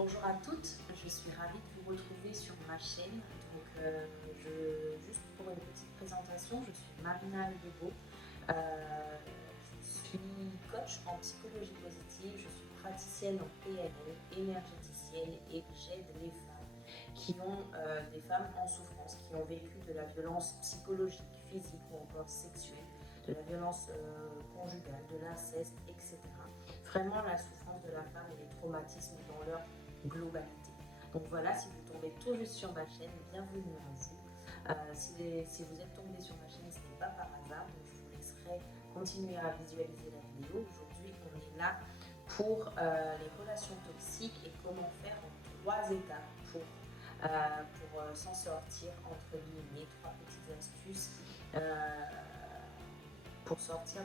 Bonjour à toutes, je suis ravie de vous retrouver sur ma chaîne. Juste pour une petite présentation, je suis Marina Aldebo. Je suis coach en psychologie positive, je suis praticienne en PNL, énergéticienne et j'aide les femmes des femmes en souffrance, qui ont vécu de la violence psychologique, physique ou encore sexuelle, de la violence conjugale, de l'inceste, etc. Vraiment la souffrance de la femme et les traumatismes dans leur globalité. Donc voilà, si vous tombez tout juste sur ma chaîne, bienvenue à vous. Si vous êtes tombé sur ma chaîne, ce n'est pas par hasard, donc je vous laisserai continuer à visualiser la vidéo. Aujourd'hui, on est là pour les relations toxiques et comment faire en 3 étapes pour s'en sortir, entre guillemets, 3 petites astuces pour sortir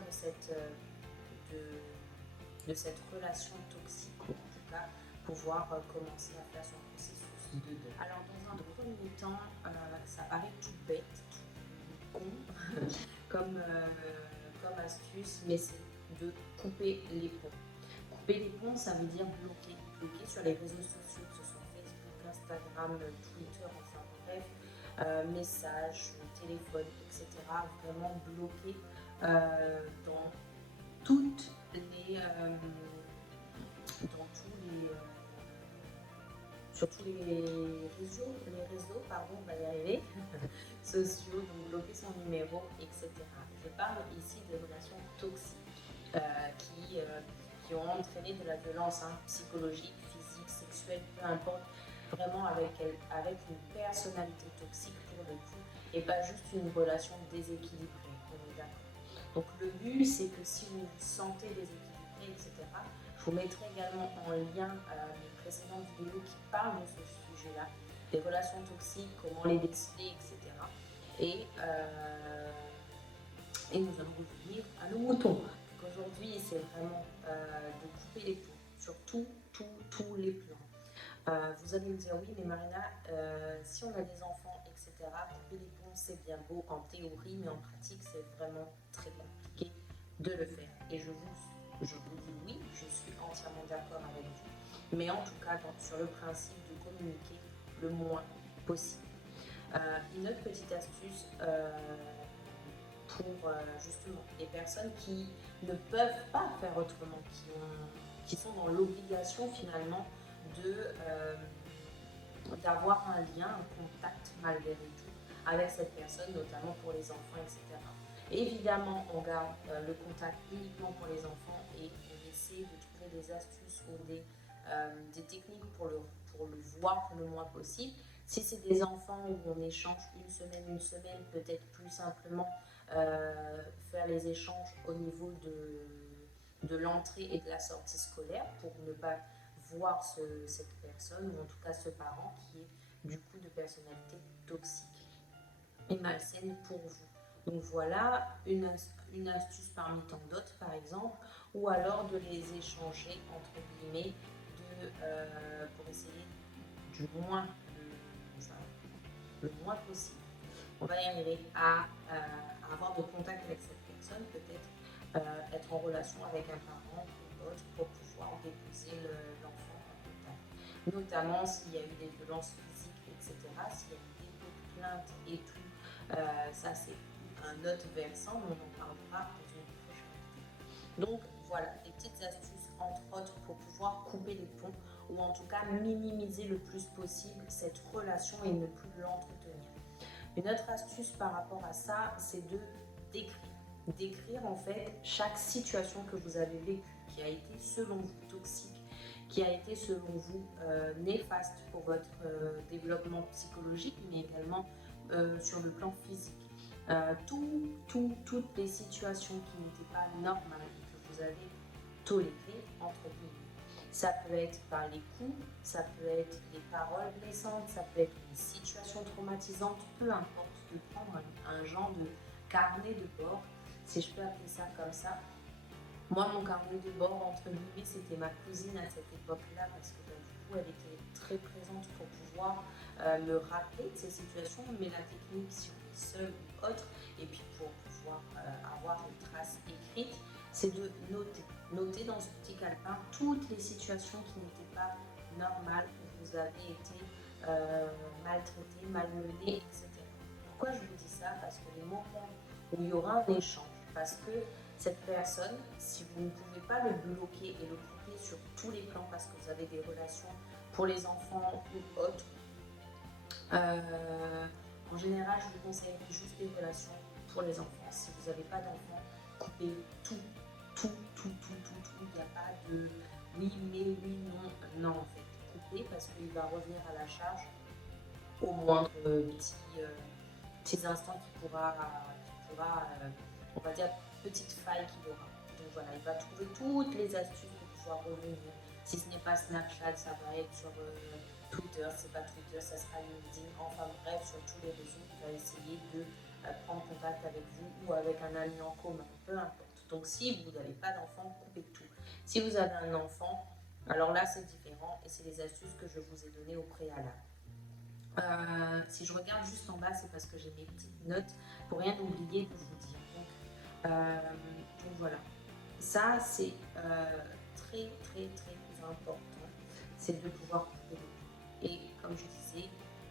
de cette relation toxique, ou en tout cas pouvoir commencer à faire son processus de deuil. Alors dans un premier temps, ça paraît tout bête, tout con comme astuce, mais c'est de couper les ponts. Couper les ponts, ça veut dire bloquer. Bloquer sur les réseaux sociaux, que ce soit Facebook, Instagram, Twitter, enfin bref, messages, téléphone, etc. Vraiment bloquer dans toutes les dans tous les sur tous les réseaux, pardon, on va y arriver, sociaux, donc bloquer son numéro, etc. Je parle ici de relations toxiques qui ont entraîné de la violence psychologique, physique, sexuelle, peu importe, vraiment avec une personnalité toxique pour le coup, et pas juste une relation déséquilibrée, on est d'accord. Donc le but, c'est que si vous vous sentez déséquilibré, etc., je vous mettrai également en lien mes précédentes vidéos qui parlent de ce sujet-là, des relations toxiques, comment les déceler, etc. Et nous allons revenir à nos moutons. Donc aujourd'hui, c'est vraiment de couper les ponts sur tous les plans. Vous allez me dire, oui, mais Marina, si on a des enfants, etc., couper les ponts, c'est bien beau en théorie, mais en pratique, c'est vraiment très compliqué de le faire. Et je vous dis oui, je suis entièrement d'accord avec vous. Mais en tout cas, sur le principe de communiquer le moins possible. Une autre petite astuce pour justement les personnes qui ne peuvent pas faire autrement, qui sont dans l'obligation finalement d'avoir un lien, un contact malgré tout avec cette personne, notamment pour les enfants, etc. Évidemment, on garde le contact uniquement pour les enfants et on essaie de trouver des astuces ou des techniques pour le voir le moins possible. Si c'est des enfants où on échange une semaine, peut-être plus simplement faire les échanges au niveau de l'entrée et de la sortie scolaire pour ne pas voir cette personne, ou en tout cas ce parent qui est du coup de personnalité toxique et malsaine pour vous. Donc voilà une astuce parmi tant d'autres, par exemple, ou alors de les échanger entre guillemets pour essayer du moins le moins possible. On va y arriver à avoir de contact avec cette personne, peut-être être en relation avec un parent ou autre pour pouvoir déposer l'enfant en contact. Notamment s'il y a eu des violences physiques, etc. S'il y a eu des dépôts de plainte et tout, ça c'est un autre versant, mais on en parlera dans une prochaine vidéo. Donc voilà, des petites astuces entre autres pour pouvoir couper les ponts, ou en tout cas minimiser le plus possible cette relation et ne plus l'entretenir. Une autre astuce par rapport à ça, c'est de décrire. Décrire en fait chaque situation que vous avez vécue, qui a été selon vous toxique, qui a été selon vous néfaste pour votre développement psychologique, mais également sur le plan physique. Toutes les situations qui n'étaient pas normales et que vous avez tolérées, entre guillemets. Ça peut être par les coups, ça peut être les paroles blessantes, ça peut être une situation traumatisante, peu importe, de prendre un genre de carnet de bord, si je peux appeler ça comme ça. Moi, mon carnet de bord, entre guillemets, c'était ma cousine à cette époque-là, parce que du coup, elle était très présente pour pouvoir me rappeler de ces situations, mais la technique, si on est seul ou autre, et puis pour pouvoir avoir une trace écrite, c'est de noter dans ce petit calepin toutes les situations qui n'étaient pas normal où vous avez été maltraité, malmené, etc. Pourquoi je vous dis ça? Parce que les moments où il y aura un échange, parce que cette personne, si vous ne pouvez pas le bloquer et le couper sur tous les plans parce que vous avez des relations pour les enfants ou autres, en général, je vous conseille juste des relations pour les enfants. Si vous n'avez pas d'enfants, coupez tout, tout, tout, tout, tout, tout. Il n'y a pas de oui, mais, oui, non. Non, en fait, coupez parce qu'il va revenir à la charge au moindre petits instants on va dire, petite faille qu'il aura. Donc voilà, il va trouver toutes les astuces pour pouvoir revenir. Si ce n'est pas Snapchat, ça va être sur Twitter, c'est pas Twitter, ça sera LinkedIn, enfin bref, sur tous les réseaux, il va essayer de prendre contact avec vous ou avec un ami en commun, peu importe. Donc si vous n'avez pas d'enfant, coupez tout. Si vous avez un enfant, alors là c'est différent et c'est les astuces que je vous ai données au préalable. Si je regarde juste en bas, c'est parce que j'ai mes petites notes pour rien oublier de vous dire. Donc voilà, ça c'est très très très important, c'est de pouvoir couper le tout. Et comme je disais,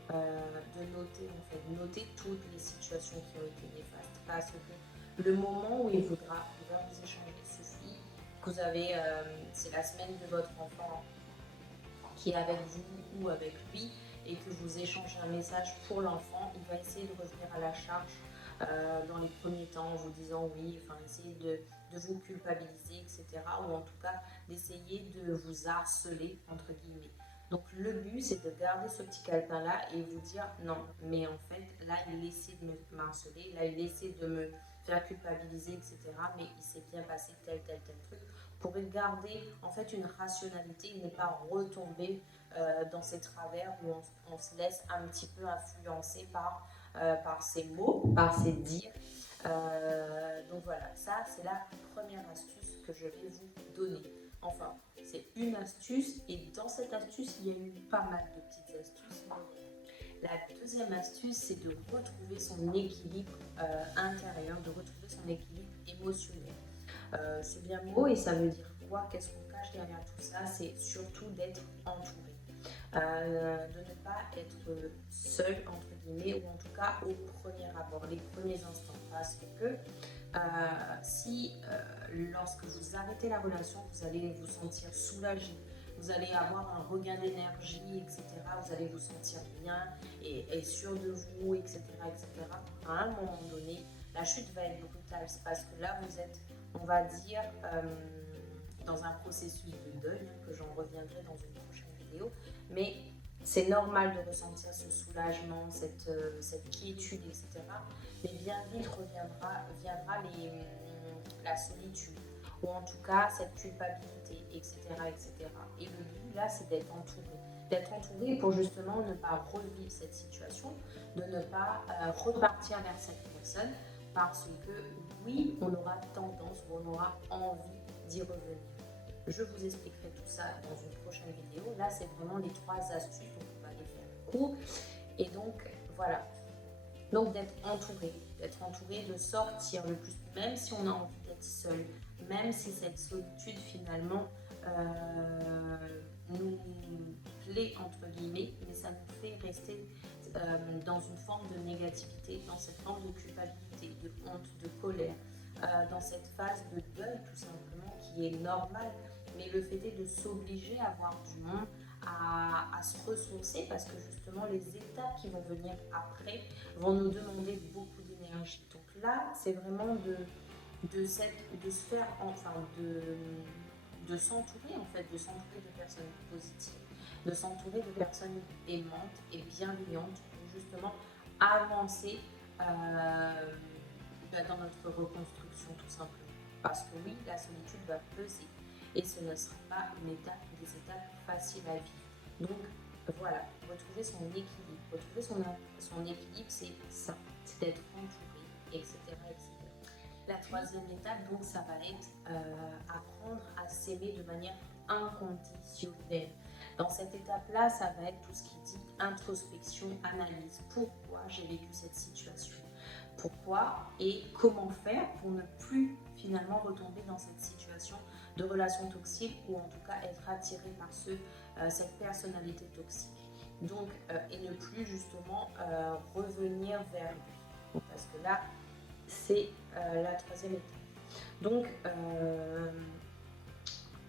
de noter toutes les situations qui ont été néfastes, parce que le moment où il va vous échanger suffit, que vous avez, c'est la semaine de votre enfant qui est avec vous ou avec lui, et que vous échangez un message pour l'enfant, il va essayer de revenir à la charge dans les premiers temps en vous disant oui, enfin essayer de vous culpabiliser, etc. Ou en tout cas d'essayer de vous harceler, entre guillemets. Donc le but c'est de garder ce petit calepin là et vous dire non, mais en fait là il essaie de me harceler, là il essaie de me faire culpabiliser, etc. Mais il s'est bien passé tel truc, pour garder en fait une rationalité et ne pas retomber dans ces travers où on se laisse un petit peu influencer par ces mots, par ces dires. Donc voilà, ça c'est la première astuce que je vais vous donner. Enfin, c'est une astuce et dans cette astuce, il y a eu pas mal de petites astuces. La deuxième astuce, c'est de retrouver son équilibre intérieur, de retrouver son équilibre émotionnel. C'est bien beau et ça veut dire quoi? Qu'est-ce qu'on cache derrière tout ça? C'est surtout d'être entouré. De ne pas être seul, entre guillemets, ou en tout cas au premier abord, les premiers instants. Parce que si lorsque vous arrêtez la relation, vous allez vous sentir soulagé, vous allez avoir un regain d'énergie, etc. Vous allez vous sentir bien et sûr de vous, etc., etc. À un moment donné, la chute va être brutale parce que là, vous êtes, on va dire, dans un processus de deuil, que j'en reviendrai dans une prochaine vidéo. Mais c'est normal de ressentir ce soulagement, cette quiétude, etc. Mais bien vite viendra la solitude, ou en tout cas cette culpabilité, etc. etc. Et le but là, c'est d'être entouré. D'être entouré pour justement ne pas revivre cette situation, de ne pas repartir vers cette personne, parce que oui, on aura tendance, on aura envie d'y revenir. Je vous expliquerai tout ça dans une prochaine vidéo. Là, c'est vraiment les 3 astuces, donc on va les faire court. Et donc, voilà. Donc, d'être entouré, de sortir le plus, même si on a envie d'être seul, même si cette solitude, finalement, nous plaît, entre guillemets, mais ça nous fait rester dans une forme de négativité, dans cette forme de culpabilité, de honte, de colère, dans cette phase de deuil, tout simplement, qui est normale. Mais le fait est de s'obliger à avoir du monde, à se ressourcer, parce que justement les étapes qui vont venir après vont nous demander beaucoup d'énergie. Donc là, c'est vraiment de se faire, enfin de s'entourer en fait, de s'entourer de personnes positives, de s'entourer de personnes aimantes et bienveillantes pour justement avancer dans notre reconstruction, tout simplement. Parce que oui, la solitude va peser et ce ne sera pas des étapes faciles à vivre. Donc voilà, retrouver son équilibre. Retrouver son équilibre, c'est ça, c'est d'être entouré, etc., etc. La troisième étape, donc, ça va être apprendre à s'aimer de manière inconditionnelle. Dans cette étape-là, ça va être tout ce qui dit introspection, analyse. Pourquoi j'ai vécu cette situation? Pourquoi et comment faire pour ne plus finalement retomber dans cette situation de relation toxique, ou en tout cas être attiré par ceux cette personnalité toxique. Donc, et ne plus justement revenir vers lui. Parce que là, c'est la troisième étape. Donc,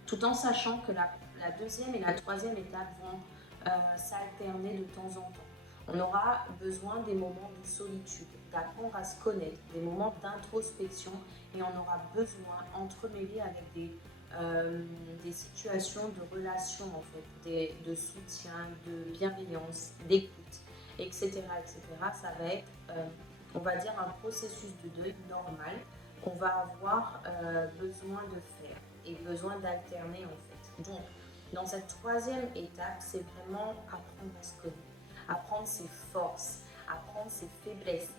tout en sachant que la deuxième et la troisième étape vont s'alterner de temps en temps. On aura besoin des moments de solitude, d'apprendre à se connaître, des moments d'introspection, et on aura besoin, entremêlés avec des situations de relations, en fait, de soutien, de bienveillance, d'écoute, etc., etc. Ça va être, on va dire, un processus de deuil normal qu'on va avoir besoin de faire et besoin d'alterner, en fait. Donc, dans cette troisième étape, c'est vraiment apprendre à se connaître, apprendre ses forces, apprendre ses faiblesses,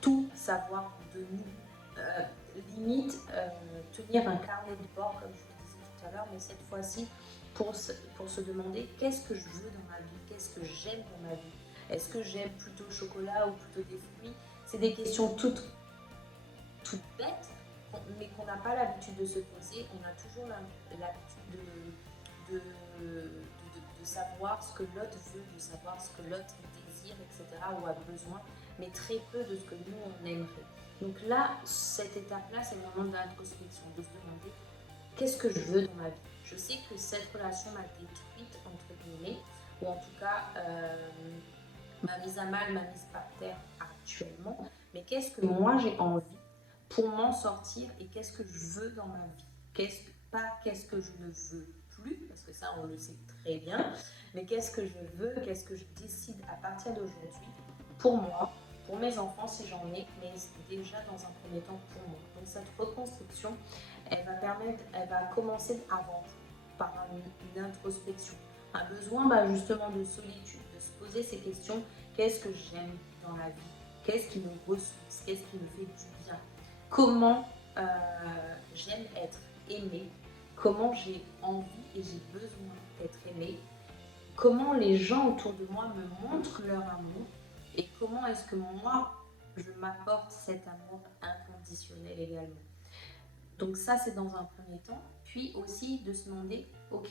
tout savoir de nous. Limite, tenir un carnet de bord, comme je vous disais tout à l'heure, mais cette fois-ci, pour se demander qu'est-ce que je veux dans ma vie, qu'est-ce que j'aime dans ma vie. Est-ce que j'aime plutôt le chocolat ou plutôt des fruits? C'est des questions toutes bêtes, mais qu'on n'a pas l'habitude de se poser. On a toujours l'habitude de savoir ce que l'autre veut, de savoir ce que l'autre désire, etc., ou a besoin, mais très peu de ce que nous, on aimerait. Donc là, cette étape-là, c'est le moment de l'introspection, de se demander qu'est-ce que je veux dans ma vie. Je sais que cette relation m'a détruite, entre guillemets, ou en tout cas m'a mise à mal, m'a mise par terre actuellement, mais qu'est-ce que moi j'ai envie pour m'en sortir, et qu'est-ce que je veux dans ma vie. Qu'est-ce que je ne veux plus, parce que ça on le sait très bien, mais qu'est-ce que je veux, qu'est-ce que je décide à partir d'aujourd'hui pour moi, pour mes enfants si j'en ai, mais déjà dans un premier temps pour moi. Donc cette reconstruction, elle va commencer avant tout par une introspection, un besoin justement de solitude, de se poser ces questions. Qu'est-ce que j'aime dans la vie? Qu'est-ce qui me ressource? Qu'est-ce qui me fait du bien? Comment j'aime être aimée? Comment j'ai envie et j'ai besoin d'être aimée? Comment les gens autour de moi me montrent leur amour? Et comment est-ce que moi, je m'apporte cet amour inconditionnel également? Donc ça, c'est dans un premier temps. Puis aussi de se demander, ok,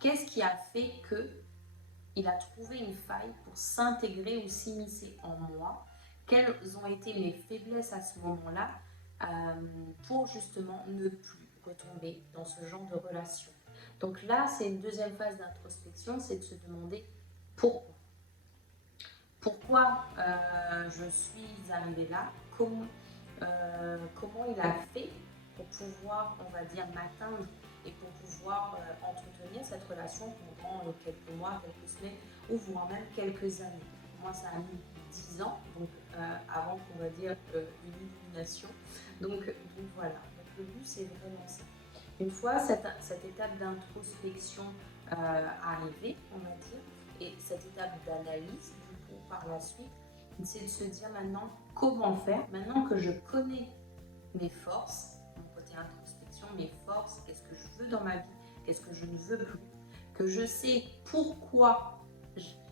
qu'est-ce qui a fait qu'il a trouvé une faille pour s'intégrer ou s'immiscer en moi? Quelles ont été mes faiblesses à ce moment-là pour justement ne plus retomber dans ce genre de relation? Donc là, c'est une deuxième phase d'introspection, c'est de se demander pourquoi. Pourquoi je suis arrivée là? Comment il a fait pour pouvoir, on va dire, m'atteindre et pour pouvoir entretenir cette relation pendant quelques mois, quelques semaines, ou voire même quelques années. Moi, ça a mis 10 ans, donc avant qu'on va dire une illumination. Donc voilà, donc, le but c'est vraiment ça. Une fois cette étape d'introspection arrivée, on va dire, et cette étape d'analyse, du coup, par la suite, c'est de se dire maintenant comment faire, maintenant que je connais mes forces, mon côté introspection, mes forces, qu'est-ce que je veux dans ma vie, qu'est-ce que je ne veux plus, que je sais pourquoi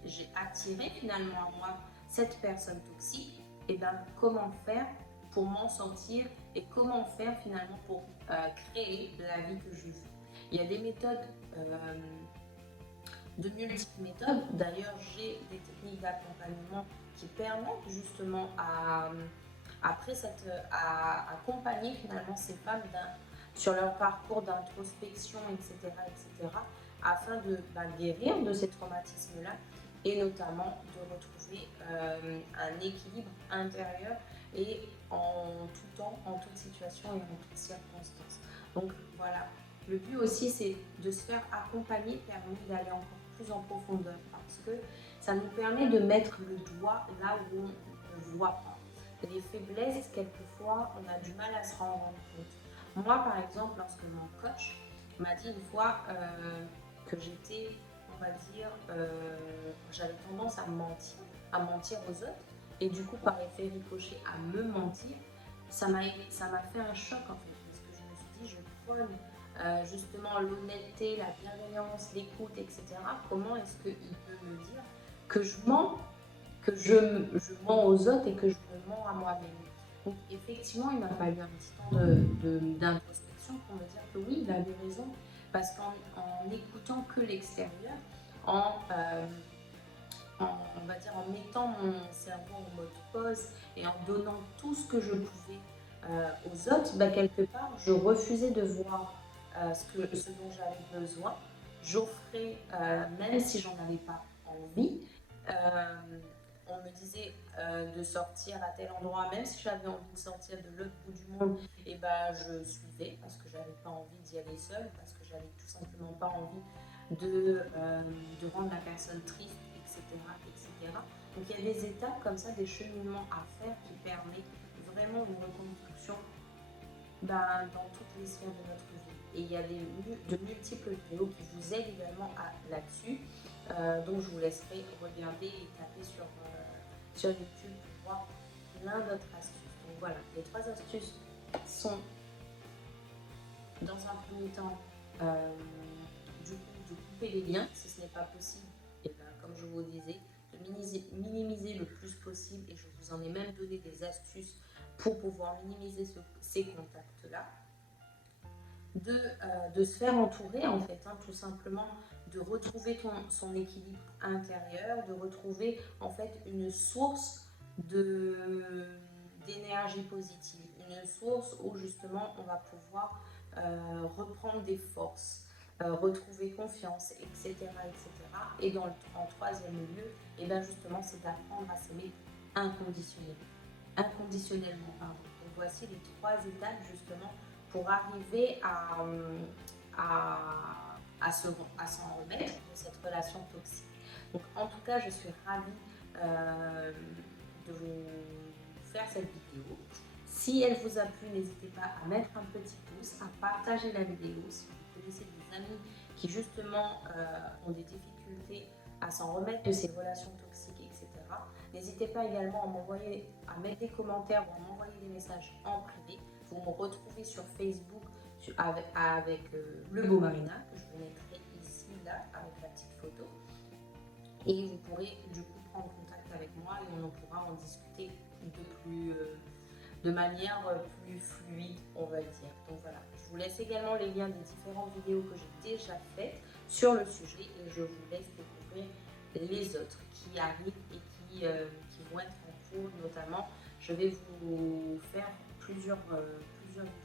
j'ai attiré finalement à moi cette personne toxique, et bien comment faire pour m'en sortir et comment faire finalement pour créer la vie que je veux. Il y a des méthodes, de multiples méthodes. D'ailleurs, j'ai des techniques d'accompagnement qui permettent justement à accompagner finalement ces femmes sur leur parcours d'introspection, etc., afin de guérir de ces traumatismes-là et notamment de retrouver un équilibre intérieur et en tout temps, en toute situation et en toutes circonstances. Donc voilà, le but aussi c'est de se faire accompagner, permet d'aller encore plus en profondeur parce que ça nous permet de mettre le doigt là où on ne voit pas. Les faiblesses, quelquefois, on a du mal à se rendre compte. Moi, par exemple, lorsque mon coach m'a dit une fois que j'étais, on va dire, j'avais tendance à mentir aux autres, et du coup, par effet ricochet, à me mentir, ça m'a fait un choc en fait, parce que je me suis dit, je prône justement l'honnêteté, la bienveillance, l'écoute, etc. Comment est-ce qu'il peut me dire que je mens, que je mens aux autres et que je me mens à moi-même? Donc effectivement, il m'a fallu un petit temps d'introspection pour me dire que oui, il avait raison, parce qu'en écoutant que l'extérieur, on va dire, en mettant mon cerveau en mode pause et en donnant tout ce que je pouvais aux autres, bah, quelque part, je refusais de voir ce dont j'avais besoin. J'offrais, même si j'en avais pas envie. Euh, on me disait de sortir à tel endroit, même si j'avais envie de sortir de l'autre bout du monde, et bah, je suivais parce que j'avais pas envie d'y aller seule, parce que j'avais tout simplement pas envie de rendre la personne triste, etc., etc. Donc il y a des étapes comme ça, des cheminements à faire qui permettent vraiment une reconstruction dans toutes les sphères de notre vie. Et il y a de multiples vidéos qui vous aident également là-dessus. Donc je vous laisserai regarder et taper sur YouTube pour voir plein d'autres astuces. Donc voilà, les 3 astuces sont dans un premier temps du coup de couper les liens si ce n'est pas possible. Et bien, comme je vous disais, de minimiser le plus possible, et je vous en ai même donné des astuces pour pouvoir minimiser ces contacts-là. De se faire entourer en fait, hein, tout simplement, de retrouver son équilibre intérieur, de retrouver en fait une source d'énergie positive, une source où justement on va pouvoir reprendre des forces, retrouver confiance, etc., etc. Et en troisième lieu, et bien justement, c'est d'apprendre à s'aimer inconditionnellement. Inconditionnellement, pardon. Donc voici les 3 étapes justement pour arriver à s'en remettre de cette relation toxique. Donc en tout cas, je suis ravie de vous faire cette vidéo. Si elle vous a plu, n'hésitez pas à mettre un petit pouce, à partager la vidéo. Si vous connaissez des amis qui justement ont des difficultés à s'en remettre de ces relations toxiques, etc., n'hésitez pas également à mettre des commentaires ou à m'envoyer des messages en privé. Vous me retrouvez sur Facebook avec le beau Marina, que je vous mettrai ici, là, avec la petite photo. Et vous pourrez du coup prendre contact avec moi et on pourra en discuter de manière plus fluide, on va dire. Donc voilà, je vous laisse également les liens des différentes vidéos que j'ai déjà faites sur le sujet et je vous laisse découvrir les autres qui arrivent et qui vont être en cours. Notamment, je vais vous faire plusieurs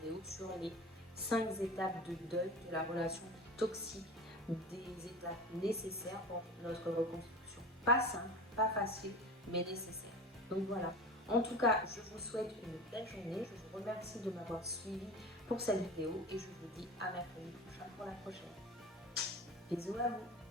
vidéos sur les 5 étapes de deuil de la relation toxique, des étapes nécessaires pour notre reconstruction. Pas simple, pas facile, mais nécessaire. Donc voilà. En tout cas, je vous souhaite une belle journée. Je vous remercie de m'avoir suivi pour cette vidéo et je vous dis à mercredi prochain pour la prochaine. Bisous à vous.